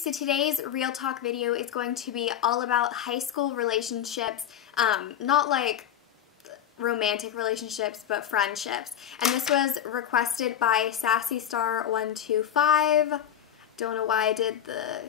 so today's Real Talk video is going to be all about high school relationships, not like romantic relationships, but friendships. And this was requested by SassyStar125. Don't know why I did the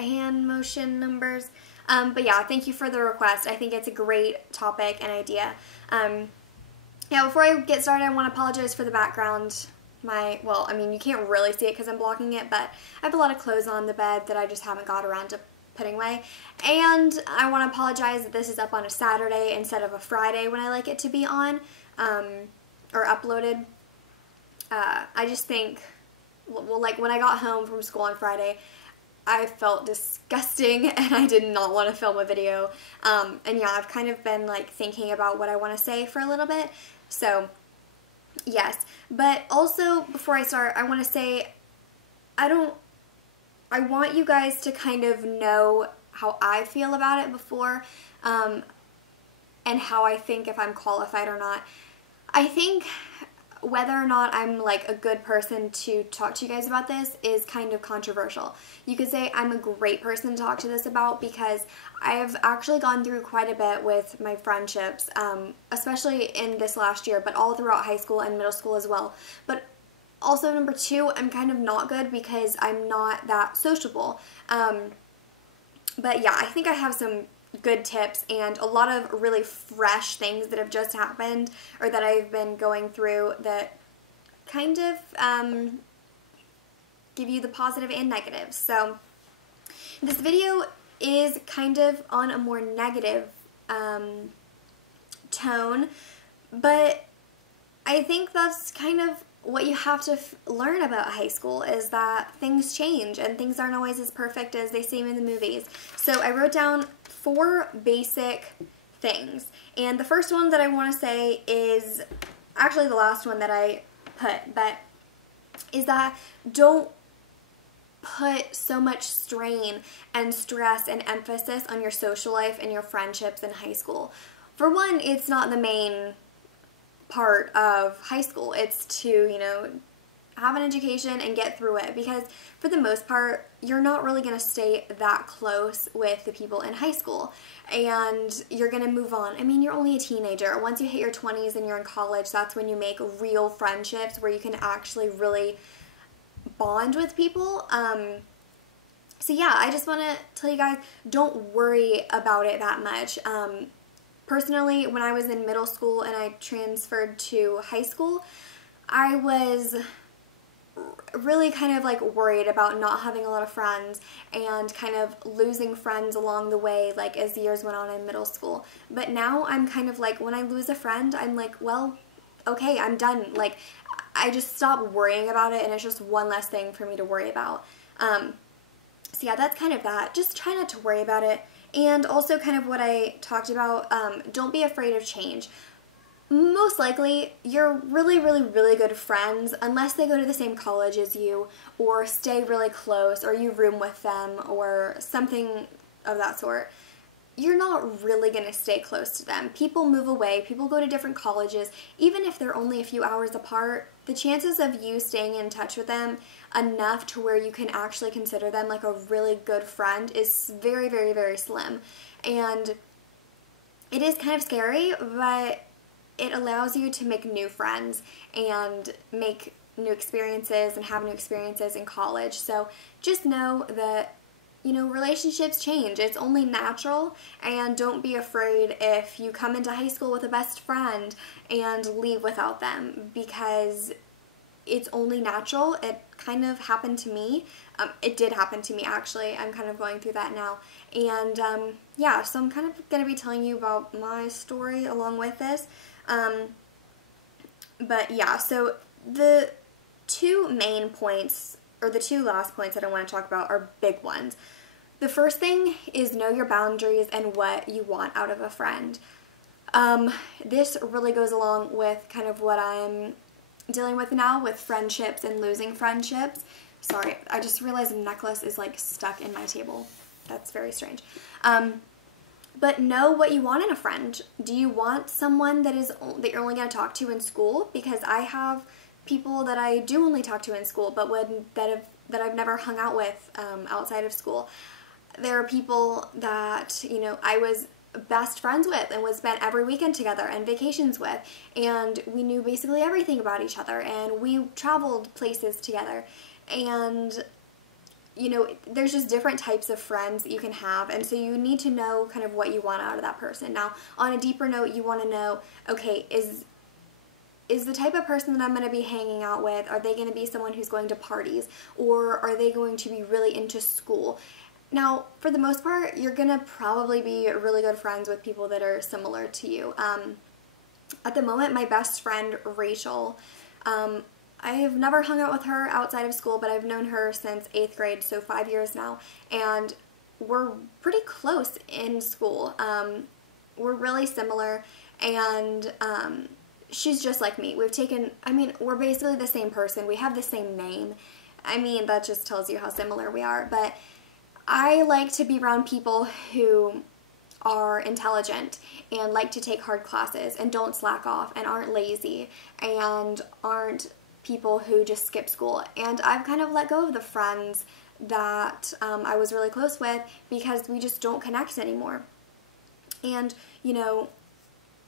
hand motion numbers. But yeah, thank you for the request. I think it's a great topic and idea. Yeah, before I get started, I want to apologize for the background. Well, I mean, you can't really see it because I'm blocking it, but I have a lot of clothes on the bed that I just haven't got around to putting away. And I want to apologize that this is up on a Saturday instead of a Friday when I like it to be on, or uploaded. I just think, well, like when I got home from school on Friday, I felt disgusting and I did not want to film a video. And yeah, I've kind of been like thinking about what I want to say for a little bit. So yes, but also before I start, I want to say I want you guys to kind of know how I feel about it before, and how I think if I'm qualified or not. I think whether or not I'm like a good person to talk to you guys about this is kind of controversial. You could say I'm a great person to talk to this about because I've actually gone through quite a bit with my friendships, especially in this last year, but all throughout high school and middle school as well. But also, number two, I'm kind of not good because I'm not that sociable. But yeah, I think I have some good tips and a lot of really fresh things that have just happened or that I've been going through that kind of give you the positive and negative. So this video is kind of on a more negative tone, but I think that's kind of what you have to learn about high school, is that things change and things aren't always as perfect as they seem in the movies. So I wrote down 4 basic things, and the first one that I want to say is actually the last one that I put, but is that don't put so much strain and stress and emphasis on your social life and your friendships in high school. For one, it's not the main part of high school. It's to, you know, have an education and get through it, because for the most part you're not really going to stay that close with the people in high school and you're going to move on. I mean, you're only a teenager. Once you hit your 20s and you're in college, that's when you make real friendships where you can actually really bond with people. So yeah, I just want to tell you guys, don't worry about it that much. Personally, when I was in middle school and I transferred to high school, I was really kind of like worried about not having a lot of friends and kind of losing friends along the way, like as years went on in middle school. But now I'm kind of like, when I lose a friend, I'm like, well, okay, I'm done. Like, I just stop worrying about it and it's just one less thing for me to worry about. So yeah, that's kind of that. Just try not to worry about it. And also kind of what I talked about, don't be afraid of change. Most likely, you're really, really, really good friends, unless they go to the same college as you, or stay really close, or you room with them, or something of that sort. You're not really going to stay close to them. People move away, people go to different colleges. Even if they're only a few hours apart, the chances of you staying in touch with them enough to where you can actually consider them like a really good friend is very, very, very slim. And it is kind of scary, but it allows you to make new friends and make new experiences and have new experiences in college. So just know that, you know, relationships change. It's only natural, and don't be afraid if you come into high school with a best friend and leave without them, because it's only natural. It kind of happened to me. It did happen to me, actually. I'm kind of going through that now. And yeah, so I'm kind of going to be telling you about my story along with this. But yeah, so the 2 main points, or the 2 last points that I want to talk about, are big ones. The first thing is know your boundaries and what you want out of a friend. This really goes along with kind of what I'm dealing with now with friendships and losing friendships. Sorry, I just realized a necklace is like stuck in my table. That's very strange. But know what you want in a friend. Do you want someone that you're only going to talk to in school? Because I have people that I do only talk to in school, but that I've never hung out with outside of school. There are people that, you know, I was best friends with and would spend every weekend together and vacations with, and we knew basically everything about each other, and we traveled places together. And you know, there's just different types of friends that you can have, and so you need to know kind of what you want out of that person. Now, on a deeper note, you want to know, okay, is the type of person that I'm going to be hanging out with, are they going to be someone who's going to parties, or are they going to be really into school? Now, for the most part, you're going to probably be really good friends with people that are similar to you. At the moment, my best friend, Rachel, I have never hung out with her outside of school, but I've known her since 8th grade, so 5 years now, and we're pretty close in school. We're really similar, and she's just like me. We're basically the same person. We have the same name. I mean, that just tells you how similar we are, but I like to be around people who are intelligent and like to take hard classes and don't slack off and aren't lazy and aren't people who just skip school. And I've kind of let go of the friends that I was really close with because we just don't connect anymore. And, you know,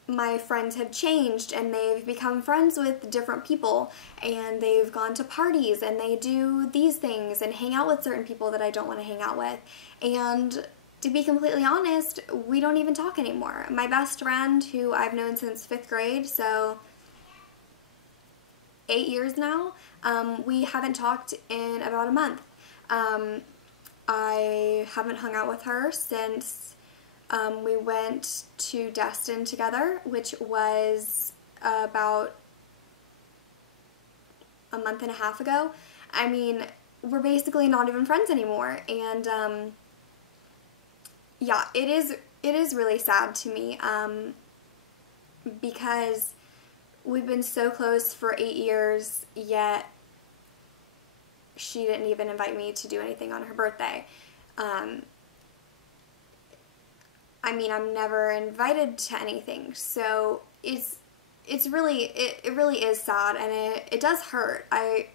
my friends have changed and they've become friends with different people, and they've gone to parties and they do these things and hang out with certain people that I don't want to hang out with. And to be completely honest, we don't even talk anymore. My best friend, who I've known since 5th grade, so 8 years now, we haven't talked in about a month. I haven't hung out with her since we went to Destin together, which was about a month and a half ago. I mean, we're basically not even friends anymore, and yeah, it is really sad to me, because we've been so close for 8 years, yet she didn't even invite me to do anything on her birthday. I mean, I'm never invited to anything, so it really is sad, and it does hurt. I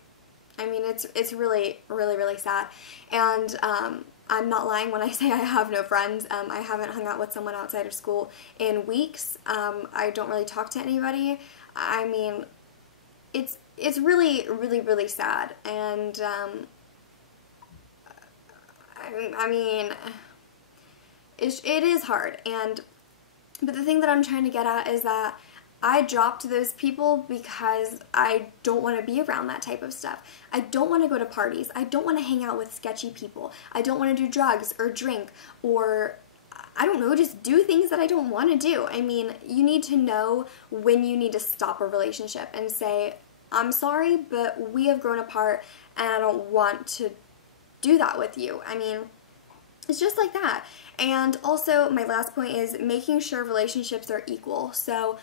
mean, it's really, really, really sad, and I'm not lying when I say I have no friends. I haven't hung out with someone outside of school in weeks. I don't really talk to anybody. I mean, it's really, really, really sad, and I mean, it is hard. But the thing that I'm trying to get at is that I dropped those people because I don't want to be around that type of stuff. I don't want to go to parties. I don't want to hang out with sketchy people. I don't want to do drugs or drink or, I don't know, just do things that I don't want to do. I mean, you need to know when you need to stop a relationship and say, I'm sorry, but we have grown apart and I don't want to do that with you. I mean, it's just like that. And also, my last point is making sure relationships are equal. So,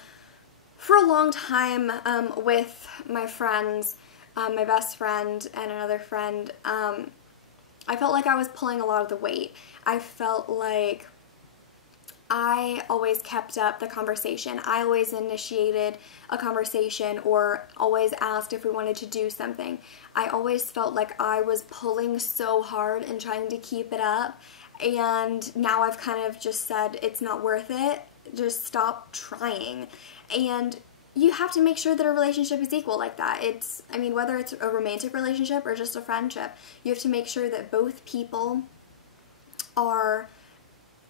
for a long time with my friends, my best friend and another friend, I felt like I was pulling a lot of the weight. I felt like I always kept up the conversation. I always initiated a conversation or always asked if we wanted to do something. I always felt like I was pulling so hard and trying to keep it up, and now I've kind of just said it's not worth it. Just stop trying. And you have to make sure that a relationship is equal like that. I mean, whether it's a romantic relationship or just a friendship, you have to make sure that both people are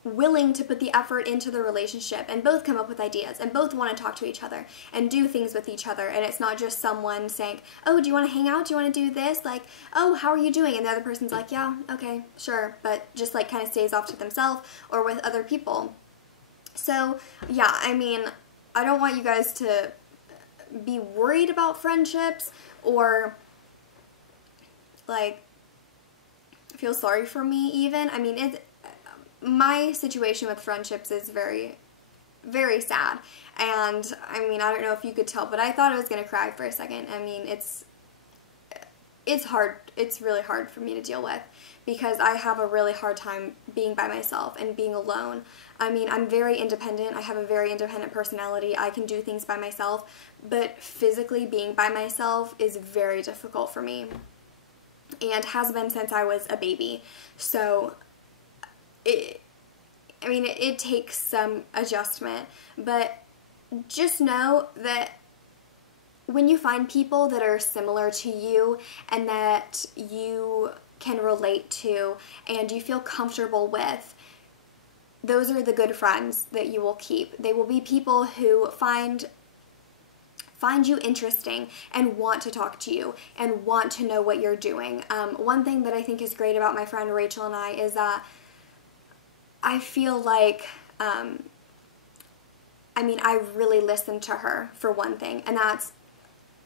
willing to put the effort into the relationship and both come up with ideas and both want to talk to each other and do things with each other. And it's not just someone saying, oh, do you want to hang out? Do you want to do this? Like, oh, how are you doing? And the other person's like, yeah, okay, sure. But just like kind of stays off to themselves or with other people. So, yeah, I mean, I don't want you guys to be worried about friendships or, like, feel sorry for me even. I mean, my situation with friendships is very, very sad. And, I mean, I don't know if you could tell, but I thought I was going to cry for a second. I mean, it's hard. It's really hard for me to deal with because I have a really hard time being by myself and being alone. I mean, I'm very independent. I have a very independent personality. I can do things by myself, but physically being by myself is very difficult for me. and has been since I was a baby. So it takes some adjustment, but just know that when you find people that are similar to you and that you can relate to and you feel comfortable with, those are the good friends that you will keep. They will be people who find you interesting and want to talk to you and want to know what you're doing. One thing that I think is great about my friend Rachel and I is that I feel like, I really listen to her, for one thing, and that's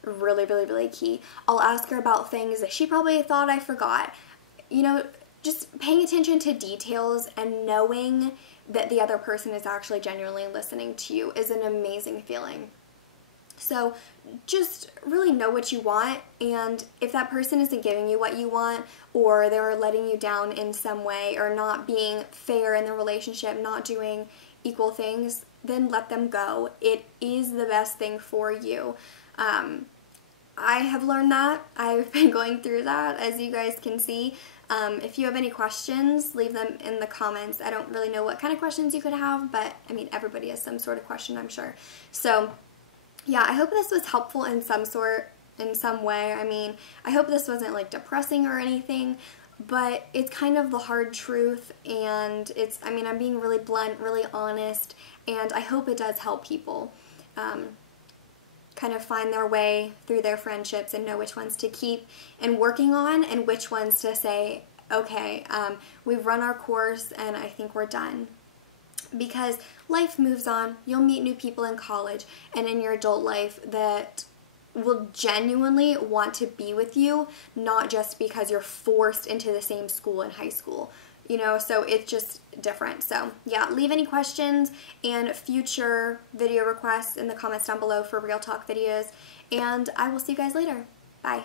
really, really, really key. I'll ask her about things that she probably thought I forgot. You know, just paying attention to details and knowing that the other person is actually genuinely listening to you is an amazing feeling. So just really know what you want, and if that person isn't giving you what you want, or they're letting you down in some way, or not being fair in the relationship, not doing equal things, then let them go. It is the best thing for you. I have learned that. I've been going through that, as you guys can see. If you have any questions, leave them in the comments. I don't really know what kind of questions you could have, but everybody has some sort of question, I'm sure. So yeah, I hope this was helpful in some way. I hope this wasn't like depressing or anything, but it's kind of the hard truth, and I'm being really blunt, really honest, and I hope it does help people kind of find their way through their friendships and know which ones to keep and working on, and which ones to say, okay, we've run our course and I think we're done. Because life moves on. You'll meet new people in college and in your adult life that will genuinely want to be with you, not just because you're forced into the same school in high school. So it's just different. So yeah, leave any questions and future video requests in the comments down below for Real Talk videos, and I will see you guys later. Bye.